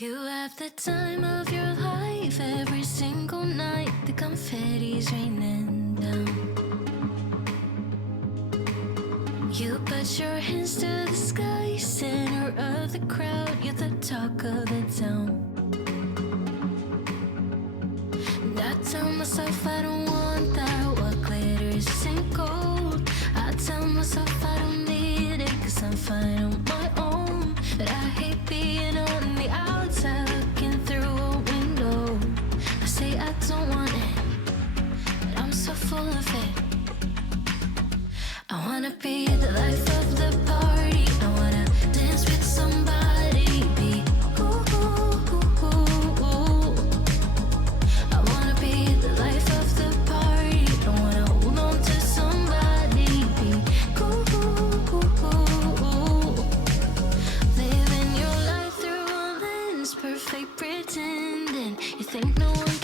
You have the time of your life every single night. The confetti's raining down. You put your hands to the sky, center of the crowd. You're the talk of the town. And I tell myself I don't want that. What glitters ain't gold. I tell myself I don't need it, 'cause I'm fine on my own. But I hate being on the outside looking through a window. I say I don't want it, but I'm so full of it. I wanna be the life of the party. I wanna dance with somebody. Be ooh, ooh, ooh, ooh, ooh. I wanna be the life of the party. I wanna hold on to somebody. Be ooh, ooh, ooh, ooh, ooh. Living your life through a lens, perfect pretending. You think no one